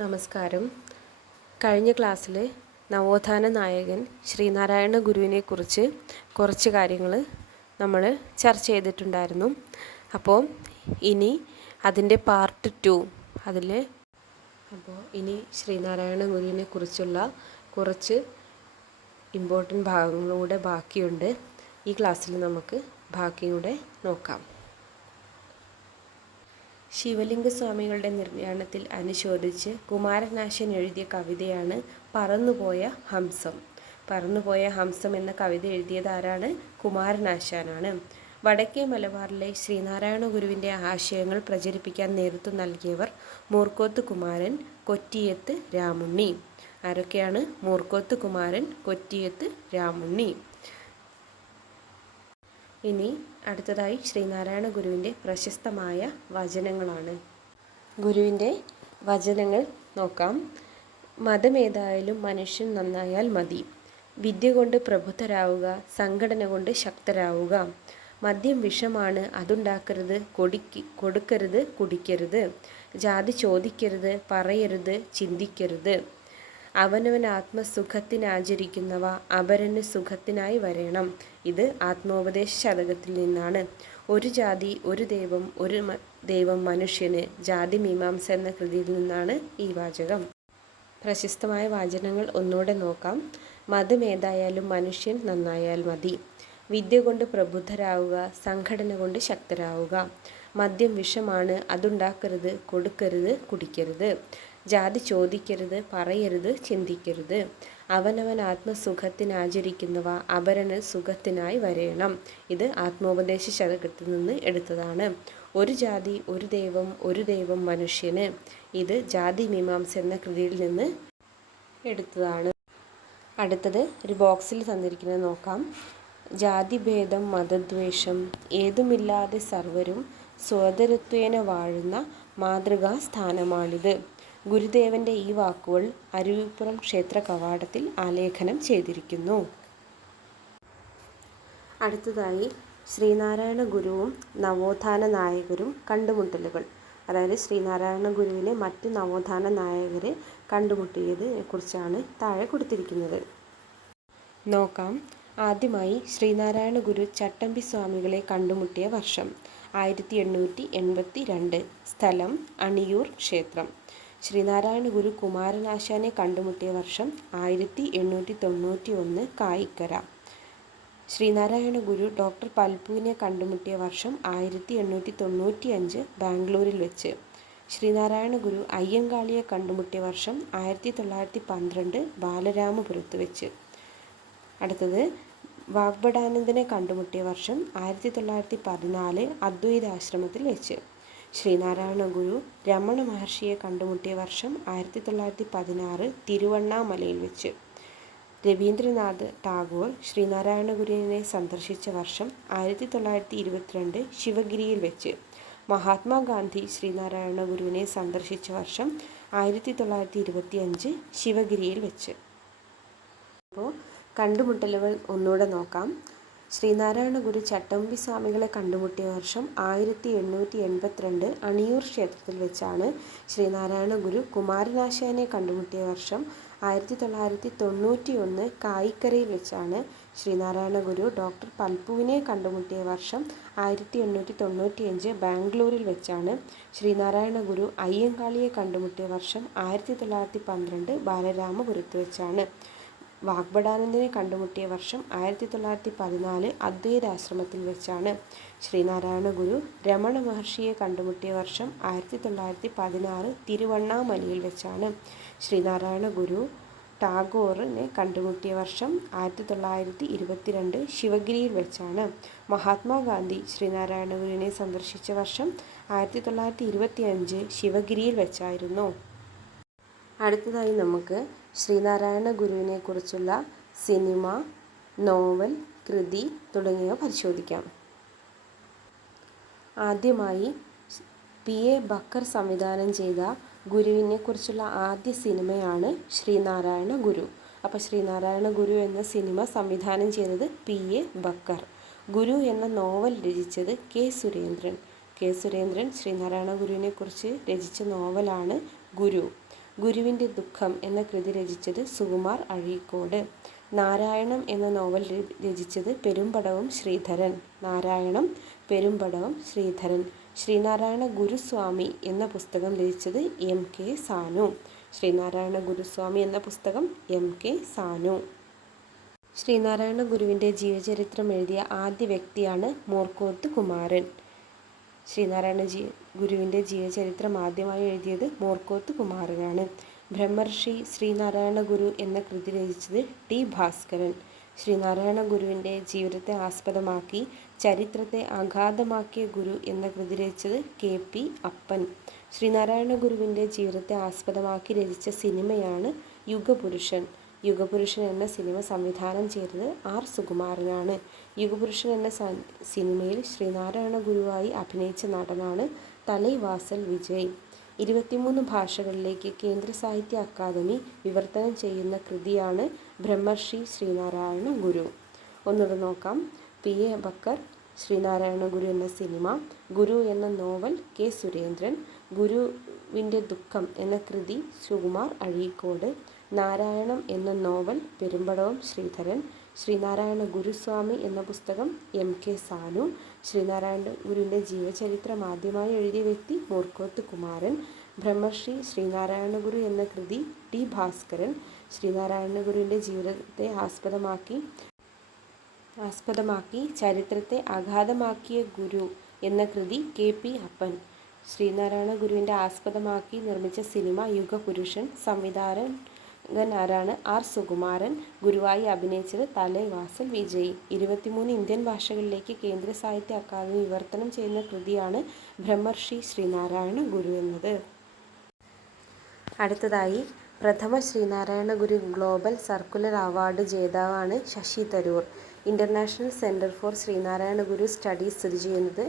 നമസ്കാരം. കഴിഞ്ഞ ക്ലാസ്സിൽ നവോത്ഥാന നായകൻ ശ്രീനാരായണ ഗുരുവിനെ കുറിച്ച് കുറച്ച് കാര്യങ്ങൾ നമ്മൾ ചർച്ച ചെയ്തിട്ടുണ്ടായിരുന്നു. അപ്പോൾ ഇനി അതിൻ്റെ പാർട്ട് 2 ഇനി ശ്രീനാരായണ ഗുരുവിനെ കുറിച്ചുള്ള കുറച്ച് ഇമ്പോർട്ടൻ്റ് ഭാഗങ്ങളൂടെ ബാക്കിയുണ്ട്. ഈ ക്ലാസ്സിൽ നമുക്ക് ബാക്കിയൂടെ നോക്കാം. ശിവലിംഗസ്വാമികളുടെ നിർവ്യാണത്തിൽ അനുശോചിച്ച് കുമാരനാശാൻ എഴുതിയ കവിതയാണ് പറന്നുപോയ ഹംസം. പറന്നുപോയ ഹംസം എന്ന കവിത എഴുതിയത് ആരാണ്? കുമാരനാശാനാണ്. വടക്കേ മലബാറിലെ ശ്രീനാരായണ ഗുരുവിൻ്റെ ആശയങ്ങൾ പ്രചരിപ്പിക്കാൻ നേതൃത്വം നൽകിയവർ മൂർക്കോത്ത് കുമാരൻ, കൊറ്റിയത്ത് രാമുണ്ണി. ആരൊക്കെയാണ്? മൂർക്കോത്ത് കുമാരൻ, കൊറ്റിയത്ത് രാമുണ്ണി. ഇനി അടുത്തതായി ശ്രീനാരായണ ഗുരുവിൻ്റെ പ്രശസ്തമായ വചനങ്ങളാണ്. ഗുരുവിൻ്റെ വചനങ്ങൾ നോക്കാം. മതമേതായാലും മനുഷ്യൻ നന്നായാൽ മതി. വിദ്യ കൊണ്ട് പ്രബുദ്ധരാവുക, സംഘടന കൊണ്ട് ശക്തരാവുക. മദ്യം വിഷമാണ്, അതുണ്ടാക്കരുത്, കൊടുക്കരുത്, കുടിക്കരുത്. ജാതി ചോദിക്കരുത്, പറയരുത്, ചിന്തിക്കരുത്. അവനവൻ ആത്മസുഖത്തിനാചരിക്കുന്നവ അപരന് സുഖത്തിനായി വരേണം. ഇത് ആത്മോപദേശ ശതകത്തിൽ നിന്നാണ്. ഒരു ജാതി ഒരു ദൈവം, ഒരു ദൈവം മനുഷ്യന്. ജാതി മീമാംസ എന്ന കൃതിയിൽ നിന്നാണ് ഈ വാചകം. പ്രശസ്തമായ വാചകങ്ങൾ ഒന്നുകൂടെ നോക്കാം. മതമേതായാലും മനുഷ്യൻ നന്നായാൽ മതി. വിദ്യ കൊണ്ട് പ്രബുദ്ധരാവുക, സംഘടന കൊണ്ട് ശക്തരാവുക. മദ്യം വിഷമാണ്, അതുണ്ടാക്കരുത്, കൊടുക്കരുത്, കുടിക്കരുത്. ജാതി ചോദിക്കരുത്, പറയരുത്, ചിന്തിക്കരുത്. അവനവൻ ആത്മസുഖത്തിനാചരിക്കുന്നവ അപരന് സുഖത്തിനായി വരേണം. ഇത് ആത്മോപദേശ ശതകത്തിൽ നിന്ന് എടുത്തതാണ്. ഒരു ജാതി ഒരു ദൈവം, ഒരു ദൈവം മനുഷ്യന്. ഇത് ജാതി മീമാംസ എന്ന കൃതിയിൽ നിന്ന് എടുത്തതാണ്. അടുത്തത് ഒരു ബോക്സിൽ തന്നിരിക്കുന്നത് നോക്കാം. ജാതിഭേദം മതദ്വേഷം ഏതുമില്ലാതെ സർവരും സ്വതരത്വേന വാഴുന്ന മാതൃകാ സ്ഥാനമാണിത്. ഗുരുദേവൻ്റെ ഈ വാക്കുകൾ അരുവിപ്പുറം ക്ഷേത്ര കവാടത്തിൽ ആലേഖനം ചെയ്തിരിക്കുന്നു. അടുത്തതായി ശ്രീനാരായണ ഗുരുവും നവോത്ഥാന നായകരും കണ്ടുമുട്ടലുകൾ. അതായത് ശ്രീനാരായണ ഗുരുവിനെ മറ്റ് നവോത്ഥാന നായകരെ കണ്ടുമുട്ടിയതിനെ കുറിച്ചാണ് താഴെ കൊടുത്തിരിക്കുന്നത്. നോക്കാം. ആദ്യമായി ശ്രീനാരായണ ഗുരു ചട്ടമ്പി സ്വാമികളെ കണ്ടുമുട്ടിയ വർഷം 1882. സ്ഥലം അണിയൂർ ക്ഷേത്രം. ശ്രീനാരായണ ഗുരു കുമാരനാശാനെ കണ്ടുമുട്ടിയ വർഷം 1891. കായിക്കര. ശ്രീനാരായണ ഗുരു ഡോക്ടർ പൽപുവിനെ കണ്ടുമുട്ടിയ വർഷം 1895. ബാംഗ്ലൂരിൽ വെച്ച്. ശ്രീനാരായണ ഗുരു അയ്യങ്കാളിയെ കണ്ടുമുട്ടിയ വർഷം 1912. ബാലരാമപുരത്ത് വെച്ച്. അടുത്തത് വാഗ്ഭടാനന്ദനെ കണ്ടുമുട്ടിയ വർഷം 1914. അദ്വൈതാശ്രമത്തിൽ വെച്ച്. ശ്രീനാരായണ ഗുരു രമണ മഹർഷിയെ കണ്ടുമുട്ടിയ വർഷം 1916. തിരുവണ്ണാമലയിൽ വെച്ച്. രവീന്ദ്രനാഥ് ടാഗോർ ശ്രീനാരായണ ഗുരുവിനെ സന്ദർശിച്ച വർഷം 1922. ശിവഗിരിയിൽ വെച്ച്. മഹാത്മാഗാന്ധി ശ്രീനാരായണ ഗുരുവിനെ സന്ദർശിച്ച വർഷം 1925. ശിവഗിരിയിൽ വെച്ച്. അപ്പോൾ കണ്ടുമുട്ടലുകൾ ഒന്നുകൂടെ നോക്കാം. ശ്രീനാരായണ ഗുരു ചട്ടമ്പി സ്വാമികളെ കണ്ടുമുട്ടിയ വർഷം 1882. അണിയൂർ ക്ഷേത്രത്തിൽ വെച്ചാണ്. ശ്രീനാരായണ ഗുരു കുമാരനാശാനെ കണ്ടുമുട്ടിയ വർഷം 1991. കായിക്കരയിൽ വെച്ചാണ്. ശ്രീനാരായണ ഗുരു ഡോക്ടർ പൽപുവിനെ കണ്ടുമുട്ടിയ വർഷം 1895. ബാംഗ്ലൂരിൽ വെച്ചാണ്. ശ്രീനാരായണ ഗുരു അയ്യങ്കാളിയെ കണ്ടുമുട്ടിയ വർഷം 1912. ബാലരാമപുരത്ത് വെച്ചാണ്. വാഗ്ഭടാനന്ദനെ കണ്ടുമുട്ടിയ വർഷം 1914. അദ്വൈതാശ്രമത്തിൽ വെച്ചാണ്. ശ്രീനാരായണ ഗുരു രമണ മഹർഷിയെ കണ്ടുമുട്ടിയ വർഷം 1916. തിരുവണ്ണാമലയിൽ വെച്ചാണ്. ശ്രീനാരായണ ഗുരു ടാഗോറിനെ കണ്ടുമുട്ടിയ വർഷം 1922. ശിവഗിരിയിൽ വെച്ചാണ്. മഹാത്മാഗാന്ധി ശ്രീനാരായണ ഗുരുവിനെ സന്ദർശിച്ച വർഷം 1925. ശിവഗിരിയിൽ വെച്ചായിരുന്നു. അടുത്തതായി നമുക്ക് ശ്രീനാരായണ ഗുരുവിനെ കുറിച്ചുള്ള സിനിമ, നോവൽ, കൃതി തുടങ്ങിയവ പരിശോധിക്കാം. ആദ്യമായി P.A. ബക്കർ സംവിധാനം ചെയ്ത ഗുരുവിനെ കുറിച്ചുള്ള ആദ്യ സിനിമയാണ് ശ്രീനാരായണ ഗുരു. അപ്പോൾ ശ്രീനാരായണ ഗുരു എന്ന സിനിമ സംവിധാനം ചെയ്തത് P.A. ബക്കർ. ഗുരു എന്ന നോവൽ രചിച്ചത് K. സുരേന്ദ്രൻ. K. സുരേന്ദ്രൻ ശ്രീനാരായണ ഗുരുവിനെ കുറിച്ച് രചിച്ച നോവലാണ് ഗുരു. ഗുരുവിൻ്റെ ദുഃഖം എന്ന കൃതി രചിച്ചത് സുകുമാർ അഴീക്കോട്. നാരായണം എന്ന നോവൽ രചിച്ചത് പെരുമ്പടവം ശ്രീധരൻ. നാരായണം, പെരുമ്പടവം ശ്രീധരൻ. ശ്രീനാരായണ ഗുരുസ്വാമി എന്ന പുസ്തകം രചിച്ചത് M.K. സാനു. ശ്രീനാരായണ ഗുരുസ്വാമി എന്ന പുസ്തകം M.K. സാനു. ശ്രീനാരായണ ഗുരുവിൻ്റെ ജീവചരിത്രം എഴുതിയ ആദ്യ വ്യക്തിയാണ് മൂർക്കോത്ത് കുമാരൻ. ശ്രീനാരായണ ഗുരുവിൻ്റെ ജീവചരിത്രം ആദ്യമായി എഴുതിയത് മൂർക്കോത്ത് കുമാരനാണ്. ബ്രഹ്മർഷി ശ്രീനാരായണ ഗുരു എന്ന കൃതി രചിച്ചത് T. ഭാസ്കരൻ. ശ്രീനാരായണ ഗുരുവിൻ്റെ ജീവിതത്തെ ആസ്പദമാക്കി ചരിത്രത്തെ അഗാധമാക്കിയ ഗുരു എന്ന കൃതി രചിച്ചത് K.P. അപ്പൻ. ശ്രീനാരായണ ഗുരുവിൻ്റെ ജീവിതത്തെ ആസ്പദമാക്കി രചിച്ച സിനിമയാണ് യുഗപുരുഷൻ. യുഗപുരുഷൻ എന്ന സിനിമ സംവിധാനം ചെയ്തത് R. സുകുമാരനാണ്. യുഗപുരുഷൻ എന്ന സിനിമയിൽ ശ്രീനാരായണ ഗുരുവായി അഭിനയിച്ച നടനാണ് തലൈവാസൽ വിജയ്. 23 ഭാഷകളിലേക്ക് കേന്ദ്ര സാഹിത്യ അക്കാദമി വിവർത്തനം ചെയ്യുന്ന കൃതിയാണ് ബ്രഹ്മർഷി ശ്രീനാരായണ ഗുരു. ഒന്നുകൂടെ നോക്കാം. P.A. ബക്കർ, ശ്രീനാരായണ ഗുരു എന്ന സിനിമ, ഗുരു എന്ന നോവൽ K. സുരേന്ദ്രൻ, ഗുരുവിൻ്റെ ദുഃഖം എന്ന കൃതി സുകുമാർ അഴീക്കോട്, നാരായണം എന്ന നോവൽ പെരുമ്പടവം ശ്രീധരൻ, ശ്രീനാരായണ ഗുരുസ്വാമി എന്ന പുസ്തകം M.K. സാനു, ശ്രീനാരായണ ഗുരുവിൻ്റെ ജീവചരിത്രം ആദ്യമായി എഴുതിയ വ്യക്തി മൂർക്കോത്ത് കുമാരൻ, ബ്രഹ്മർഷി ശ്രീനാരായണ ഗുരു എന്ന കൃതി T. ഭാസ്കരൻ, ശ്രീനാരായണ ഗുരുവിൻ്റെ ജീവിതത്തെ ആസ്പദമാക്കി ചരിത്രത്തെ അഗാധമാക്കിയ ഗുരു എന്ന കൃതി K.P. അപ്പൻ. ശ്രീനാരായണ ഗുരുവിൻ്റെ ആസ്പദമാക്കി നിർമ്മിച്ച സിനിമ യുഗപുരുഷൻ. സംവിധായകനാരാണ് R. സുകുമാരൻ. ഗുരുവായി അഭിനയിച്ചത് തലൈവാസൽ വിജയ്. 23 ഇന്ത്യൻ ഭാഷകളിലേക്ക് കേന്ദ്ര സാഹിത്യ അക്കാദമി വിവർത്തനം ചെയ്യുന്ന കൃതിയാണ് ബ്രഹ്മർഷി ശ്രീനാരായണ ഗുരു എന്നത്. അടുത്തതായി പ്രഥമ Sreenarayana Guru global circular award ജേതാവാണ് Shashi Tharoor. International centre for Sreenarayana Guru studies സ്ഥിതി ചെയ്യുന്നത്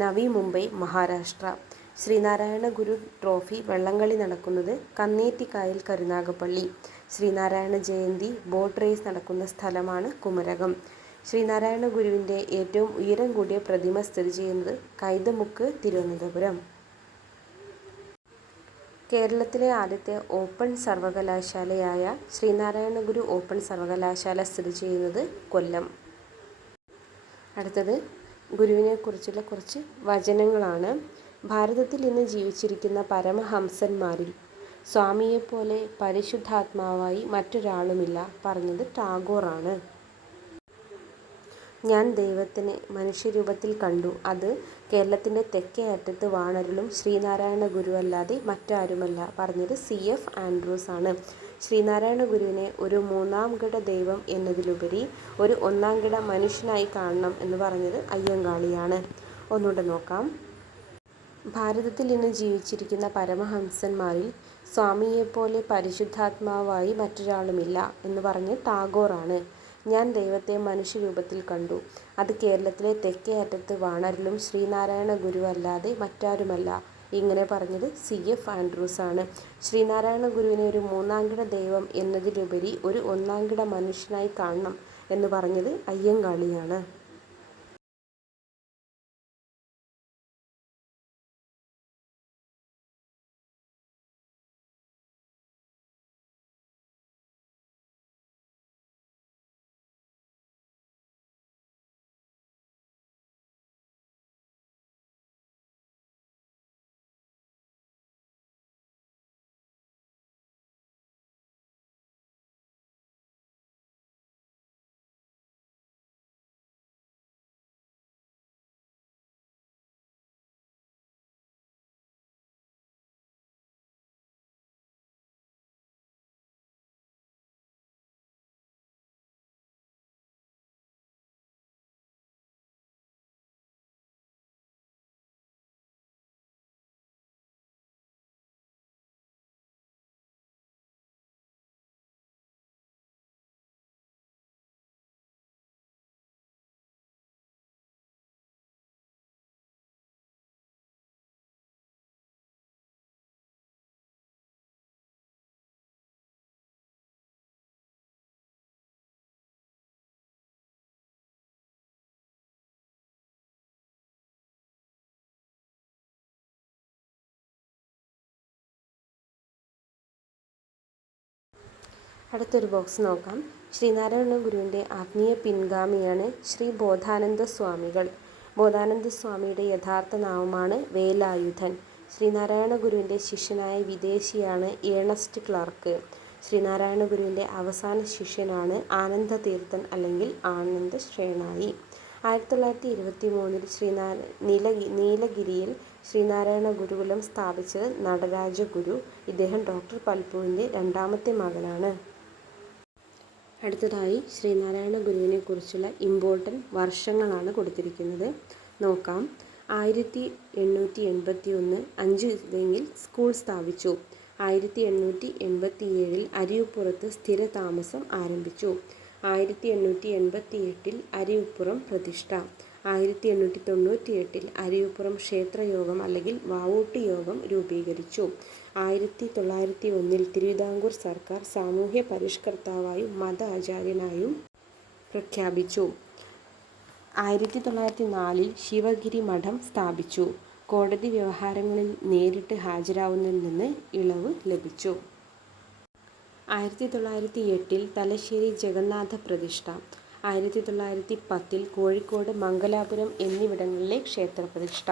നവി മുംബൈ, മഹാരാഷ്ട്ര. ശ്രീനാരായണ ഗുരു ട്രോഫി വള്ളംകളി നടക്കുന്നത് കന്നേറ്റിക്കായൽ, കരുനാഗപ്പള്ളി. ശ്രീനാരായണ ജയന്തി ബോട്ട് റേസ് നടക്കുന്ന സ്ഥലമാണ് കുമരകം. ശ്രീനാരായണ ഗുരുവിൻ്റെ ഏറ്റവും ഉയരം കൂടിയ പ്രതിമ സ്ഥിതി ചെയ്യുന്നത് കൈതമുക്ക്, തിരുവനന്തപുരം. കേരളത്തിലെ ആദ്യത്തെ ഓപ്പൺ സർവകലാശാലയായ ശ്രീനാരായണ ഗുരു ഓപ്പൺ സർവകലാശാല സ്ഥിതി ചെയ്യുന്നത് കൊല്ലം. അടുത്തത് ഗുരുവിനെക്കുറിച്ചുള്ള കുറച്ച് വചനങ്ങളാണ്. ഭാരതത്തിൽ ഇന്ന് ജീവിച്ചിരിക്കുന്ന പരമഹംസന്മാരിൽ സ്വാമിയെപ്പോലെ പരിശുദ്ധാത്മാവായി മറ്റൊരാളുമില്ല പറഞ്ഞത് ടാഗോറാണ്. ഞാൻ ദൈവത്തിനെ മനുഷ്യരൂപത്തിൽ കണ്ടു. അത് കേരളത്തിൻ്റെ തെക്കേ അറ്റത്ത് വാണരുളും ശ്രീനാരായണ ഗുരുവല്ലാതെ മറ്റാരുമല്ല പറഞ്ഞത് C.F. ആൻഡ്രൂസ് ആണ്. ശ്രീനാരായണ ഗുരുവിനെ ഒരു മൂന്നാംകിട ദൈവം എന്നതിലുപരി ഒരു ഒന്നാംകിട മനുഷ്യനായി കാണണം എന്ന് പറഞ്ഞത് അയ്യങ്കാളിയാണ്. ഒന്നുകൂടെ നോക്കാം. ഭാരതത്തിൽ ഇന്ന് ജീവിച്ചിരിക്കുന്ന പരമഹംസന്മാരിൽ സ്വാമിയെപ്പോലെ പരിശുദ്ധാത്മാവായി മറ്റൊരാളുമില്ല എന്ന് പറഞ്ഞ് ടാഗോറാണ്. ഞാൻ ദൈവത്തെ മനുഷ്യരൂപത്തിൽ കണ്ടു. അത് കേരളത്തിലെ തെക്കേ അറ്റത്ത് വാണരുളും ശ്രീനാരായണ ഗുരുവല്ലാതെ മറ്റാരുമല്ല ഇങ്ങനെ പറഞ്ഞത് C.F. ആൻഡ്രൂസ് ആണ്. ശ്രീനാരായണ ഗുരുവിനെ ഒരു മൂന്നാംകിട ദൈവം എന്നതിലുപരി ഒരു ഒന്നാംകിട മനുഷ്യനായി കാണണം എന്ന് പറഞ്ഞത് അയ്യങ്കാളിയാണ്. അടുത്തൊരു ബോക്സ് നോക്കാം. ശ്രീനാരായണ ഗുരുവിൻ്റെ ആത്മീയ പിൻഗാമിയാണ് ശ്രീ ബോധാനന്ദ സ്വാമികൾ. ബോധാനന്ദ സ്വാമിയുടെ യഥാർത്ഥ നാമമാണ് വേലായുധൻ. ശ്രീനാരായണ ഗുരുവിൻ്റെ ശിഷ്യനായ വിദേശിയാണ് ഏണസ്റ്റ് ക്ലാർക്ക്. ശ്രീനാരായണ ഗുരുവിൻ്റെ അവസാന ശിഷ്യനാണ് ആനന്ദ തീർത്ഥൻ അല്ലെങ്കിൽ ആനന്ദ ശ്രേണായി. 1923 നീലഗിരിയിൽ ശ്രീനാരായണ ഗുരുകുലം സ്ഥാപിച്ചത് നടരാജ ഗുരു. ഇദ്ദേഹം ഡോക്ടർ പൽപുവിൻ്റെ രണ്ടാമത്തെ മകനാണ്. അടുത്തതായി ശ്രീനാരായണ ഗുരുവിനെ കുറിച്ചുള്ള ഇമ്പോർട്ടൻ്റ് വർഷങ്ങളാണ് കൊടുത്തിരിക്കുന്നത്. നോക്കാം. 1881 5 സ്കൂൾ സ്ഥാപിച്ചു. 1887 അരിയുപ്പുറത്ത് സ്ഥിരതാമസം ആരംഭിച്ചു. 1888 അരിയുപ്പുറം പ്രതിഷ്ഠ. 1898 അരിയുപ്പുറം ക്ഷേത്രയോഗം അല്ലെങ്കിൽ വാവൂട്ട് യോഗം രൂപീകരിച്ചു. 1901 തിരുവിതാംകൂർ സർക്കാർ സാമൂഹ്യ പരിഷ്കർത്താവായും മത ആചാര്യനായും പ്രഖ്യാപിച്ചു. 1904 ശിവഗിരി മഠം സ്ഥാപിച്ചു. കോടതി വ്യവഹാരങ്ങളിൽ നേരിട്ട് ഹാജരാവുന്നതിൽ നിന്ന് ഇളവ് ലഭിച്ചു. 1908 തലശ്ശേരി ജഗന്നാഥ പ്രതിഷ്ഠ. 1910 കോഴിക്കോട് മംഗലാപുരം എന്നിവിടങ്ങളിലെ ക്ഷേത്രപ്രതിഷ്ഠ.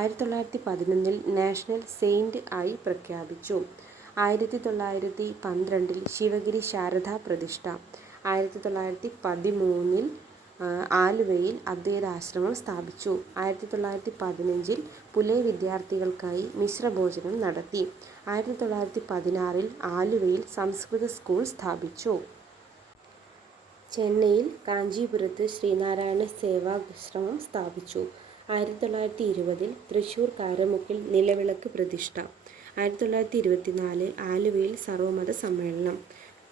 1911 നാഷണൽ സെയിന്റ് ആയി പ്രഖ്യാപിച്ചു. 1912 ശിവഗിരി ശാരദാ പ്രതിഷ്ഠ. 1913 ആലുവയിൽ അദ്വൈതാശ്രമം സ്ഥാപിച്ചു. 1915 പുലേ വിദ്യാർത്ഥികൾക്കായി മിശ്രഭോജനം നടത്തി. 1916 ആലുവയിൽ സംസ്കൃത സ്കൂൾ സ്ഥാപിച്ചു. ചെന്നൈയിൽ കാഞ്ചീപുരത്ത് ശ്രീനാരായണ സേവാശ്രമം സ്ഥാപിച്ചു. 1920 തൃശ്ശൂർ കാരമുക്കിൽ നിലവിളക്ക് പ്രതിഷ്ഠ. 1924 ആലുവയിൽ സർവമത സമ്മേളനം.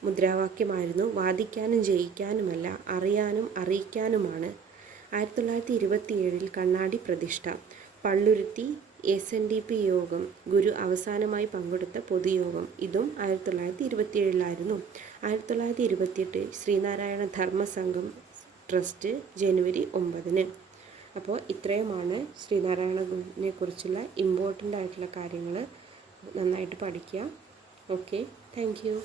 മുദ്രാവാക്യമായിരുന്നു വാദിക്കാനും ജയിക്കാനുമല്ല, അറിയാനും അറിയിക്കാനുമാണ്. 1927 കണ്ണാടി പ്രതിഷ്ഠ. പള്ളുരുത്തി SNDP യോഗം ഗുരു അവസാനമായി പങ്കെടുത്ത പൊതുയോഗം. ഇതും 1927 1928 ശ്രീനാരായണ ധർമ്മസംഘം ട്രസ്റ്റ് ജനുവരി 9. അപ്പോൾ ഇത്രയുമാണ് ശ്രീനാരായണ ഗുരുവിനെ കുറിച്ചുള്ള ഇമ്പോർട്ടൻ്റ് ആയിട്ടുള്ള കാര്യങ്ങൾ. നന്നായിട്ട് പഠിക്കുക. Okay, thank you.